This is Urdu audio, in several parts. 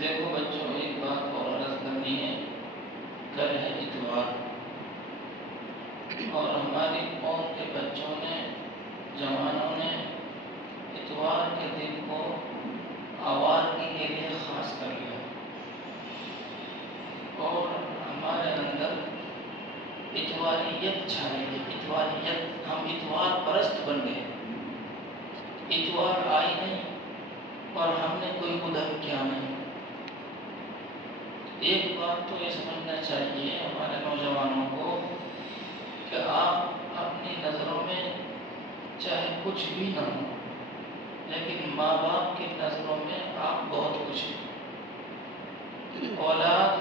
دیکھو بچوں، ایک بات اور عرض کرنی ہے۔ کل ہے اتوار، اور ہماری قوم کے بچوں نے، جوانوں نے اتوار کے دن کو آوارگی کے لیے خاص کر لیا، اور ہمارے اندر اتواریت چھائی ہے۔ اتواریت، ہم اتوار پرست بن گئے۔ اتوار آئی نہیں اور ہم نے کوئی ادھر کیا نہیں۔ ایک بات تو یہ سمجھنا چاہیے ہمارے نوجوانوں کو کہ آپ اپنی نظروں میں چاہے کچھ بھی نہ ہو، لیکن ماں باپ کی نظروں میں آپ بہت کچھ ہیں۔ اولاد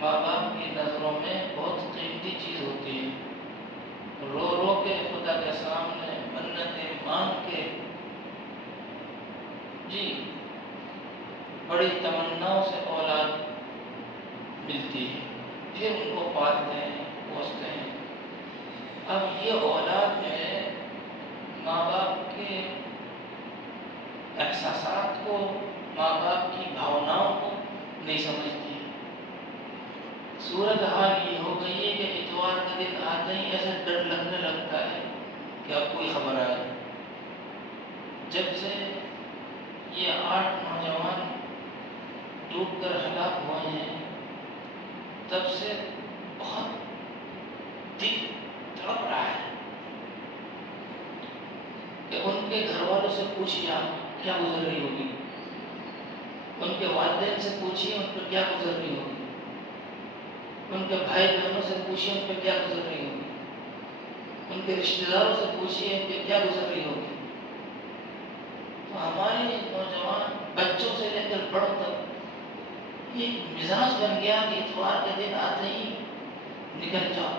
ماں باپ کی نظروں میں بہت قیمتی چیز ہوتی ہے۔ رو رو کے خدا کے سامنے منتیں مانگ کے، جی بڑی تمناؤں سے اولاد ملتی ہے، پھر ان کو پالتے ہیں، پوستے ہیں۔ اب یہ اولاد جو ہے ماں باپ کے احساسات کو، ماں باپ کی بھاوناؤں کو نہیں سمجھتی ہے۔ صورتحال یہ ہو گئی ہے کہ اتوار کا دن آتے ہی ایسا ڈر لگنے لگتا ہے کہ اب کوئی خبر آئے۔ جب سے یہ 8 نوجوان ڈوب کر ہلاک ہوئے ہیں، تب سے بہت دل تڑپ رہا ہے کہ ان کے گھر والوں سے پوچھیے آپ کیا گزر رہی ہوگی، ان کے والدین سے پوچھیے ان پر کیا گزر رہی ہوگی، ان کے بھائی بہنوں سے پوچھیے ان پہ کیا گزر رہی ہوگی، ان کے رشتہ داروں سے پوچھیے ان پہ کیا گزر رہی ہوگی۔ تو ہمارے نوجوان بچوں سے لے کر بڑوں تک یہ مزاج بن گیا کہ اتوار کے دن آتے ہی نکل جاؤ،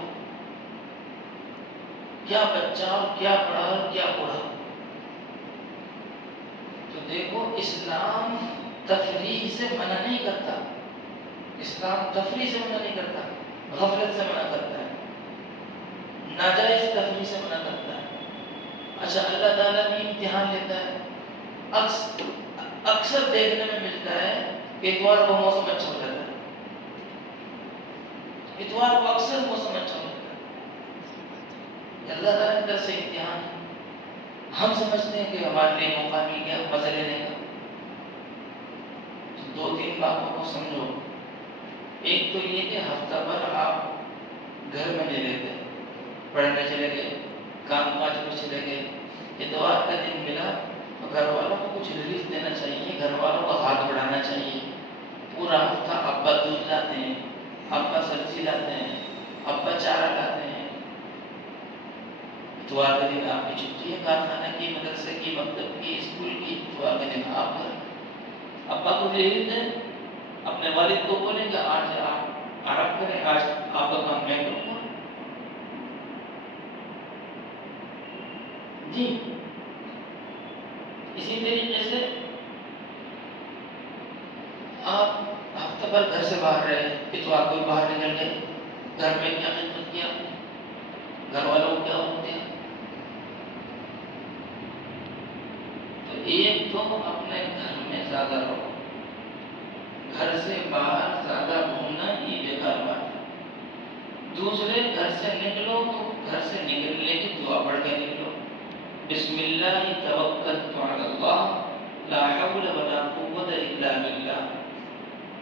کیا بچہ اور کیا بڑا اور کیا بوڑھا۔ تو دیکھو، اسلام تفریح سے منع نہیں کرتا، اسلام تفریح سے منع نہیں کرتا، غفلت سے منع کرتا ہے، ناجائز تفریح سے منع کرتا ہے۔ اچھا، اللہ تعالیٰ بھی امتحان لیتا ہے۔ اکثر دیکھنے میں ملتا ہے کہ اتوار کو موسم اچھا ہو جاتا ہے، اتوار کو اکثر موسم اچھا ہو جاتا ہے۔ اللہ تعالیٰ کی طرف سے امتحان ہے۔ ہم سمجھتے ہیں کہ ہمارے لیے موقع مل گیا مزے لینے کا۔ تو 2-3 باتوں کو سمجھو۔ ایک تو یہ کہ ہفتہ بھر آپ گھر میں نہیں رہتے، پڑھنے چلے گئے، کام کاج میں چلے گئے، اتوار کا دن ملا تو گھر والوں کو کچھ ریلیف دینا چاہیے، گھر والوں کا ہاتھ بڑھانا چاہیے۔ پورا ہفتہ ابا دودھ لاتے ہیں، ابا سبزی لاتے ہیں، ابا چارہ لاتے ہیں۔ اتوار کے دن آپ کی چھٹی ہے، کارخانے کی، مدرسے کی، مکتب کی، اسکول کی۔ اتوار کے دن آپ ابا کو ریلیف دیں، اپنے والد کو بولیں کہ آج آپ آرام کریں، آج آپ کا کام میں کروں گا۔ جی اسی طریقے سے آپ ہفتہ بھر گھر سے باہر رہے، اتوار کو باہر نکل گئے، گھر میں کیا خدمت کیا، گھر والوں کو کیا حکم دیا؟ تو ایک تو اپنے گھر میں زیادہ رہو، گھر سے باہر زیادہ گھومنا یہ بیکار بات ہے۔ دوسرے، گھر سے نکلو تو گھر سے نکلنے کی دعا پڑھ کے نکلو، بسم اللہ توکلت علی اللہ لا حول ولا قوت الا باللہ۔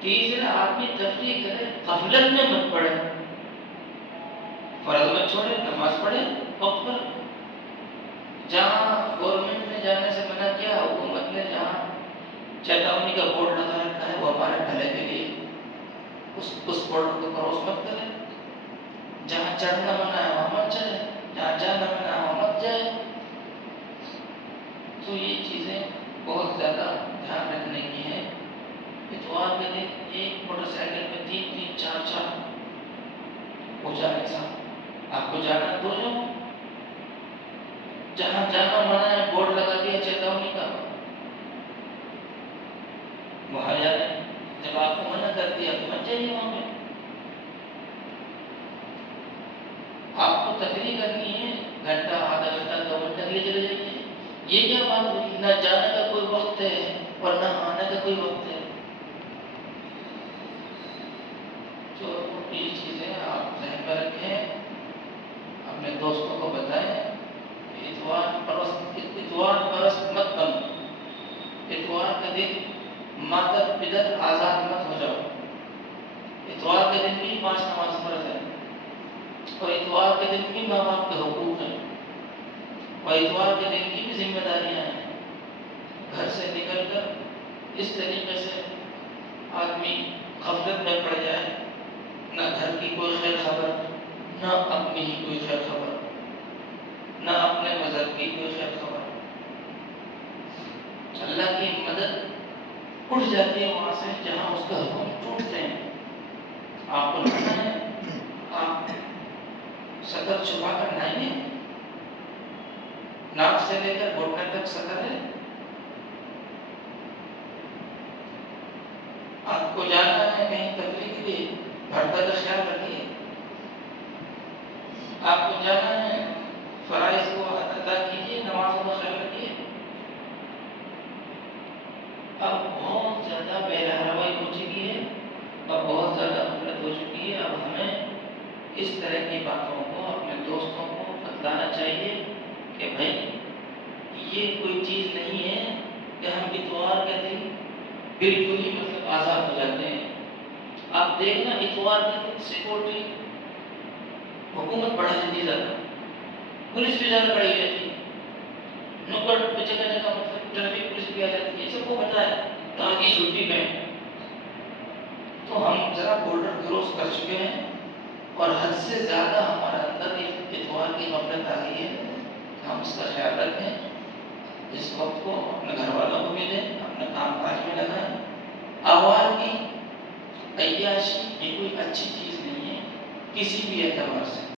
تیسرا، آدمی تفریح کرے، غفلت میں مت پڑے، فرض مت چھوڑے، نماز پڑھے وقت پر۔ جہاں گورنمنٹ نے جانے سے منع کیا، حکومت نے جہاں چیتاونی کا بورڈ لگا رکھا ہے وہ ہمارے بھلے کے لیے، اس بورڈ کو کراس مت کرے۔ جہاں چڑھنا منع ہے وہاں مت چڑھے، جہاں جانا منع ہے وہاں مت جائے۔ تو یہ چیزیں بہت زیادہ دھیان رکھنے کی ہیں۔ اتوار کے دن ایک موٹر سائیکل پہ 3-3 4-4 ہو جائے انسان، آپ کو جانا تو جاؤ، جہاں جانا منع ہے بورڈ لگا دیا چیتاونی کا، وہاں جانا ہے۔ جب آپ کو منع کر دیا تو مت جائیے وہاں پہ۔ آپ کو تفریح کرنی ہے، گھنٹہ، آدھا گھنٹہ، 2 گھنٹہ کے لیے چلے جائیے۔ یہ کیا بات ہوئی؟ نہ جانے کا کوئی وقت ہے اور نہ آنے کا کوئی وقت ہے۔ مادر پدر آزاد مت ہو جاؤ. اتوار کے دن بھی 5 نماز فرض ہے اور اتوار کے دن بھی ماں باپ کے حقوق ہیں اور اتوار کے دن کی بھی ذمہ داریاں ہیں. گھر سے نکل کر اس طریقے سے آدمی غفلت میں پڑ جائے، نہ گھر کی کوئی خیر خبر، نہ اپنی ہی کوئی خیر خبر، نہ اپنے مذہب کی کوئی خیر خبر. اللہ کی مدد اٹھ جاتی ہے وہاں سے جہاں اس کا حکم ٹوٹتے ہیں. آپ کو نہانا ہے، آپ سطر چھپا کر نہائیں گے؟ ناک سے لے کر گھٹنے تک سطر ہے. آپ کو جانا ہے کہیں تفریح کے لیے، پردہ کا خیال رکھیے. آپ کو جانا ہے، فرائض کو ادا کیجیے، نمازوں کا خیال رکھیے. اب بہت زیادہ بے رحمائی ہو چکی ہے، اب بہت زیادہ غفلت ہو چکی ہے. اب ہمیں اس طرح کی باتوں کو اپنے دوستوں کو بتلانا چاہیے کہ بھائی یہ کوئی چیز نہیں ہے کہ ہم اتوار کے دن بالکل ہی آزاد ہو جاتے ہیں. آپ دیکھنا اتوار کے دن سیکورٹی حکومت بڑھا دیتی زیادہ، پولیس بھی زیادہ بڑھی رہتی ہے، نکڑ پہ جگہ جگہ ٹریفک پولیس بھی آ جاتی ہے. سب کو پتا ہے تو آج کی چھٹی پہ. تو ہم ذرا بارڈر کراس کر چکے ہیں اور حد سے زیادہ ہمارے اندر ایک اتوار کی غفلت آ گئی ہے. ہم اس کا خیال رکھیں، اس وقت کو اپنے گھر والوں کو بھی دیں، اپنے کام کاج میں لگائیں. آوار کی عیاشی یہ کوئی اچھی چیز نہیں ہے کسی بھی اعتبار سے.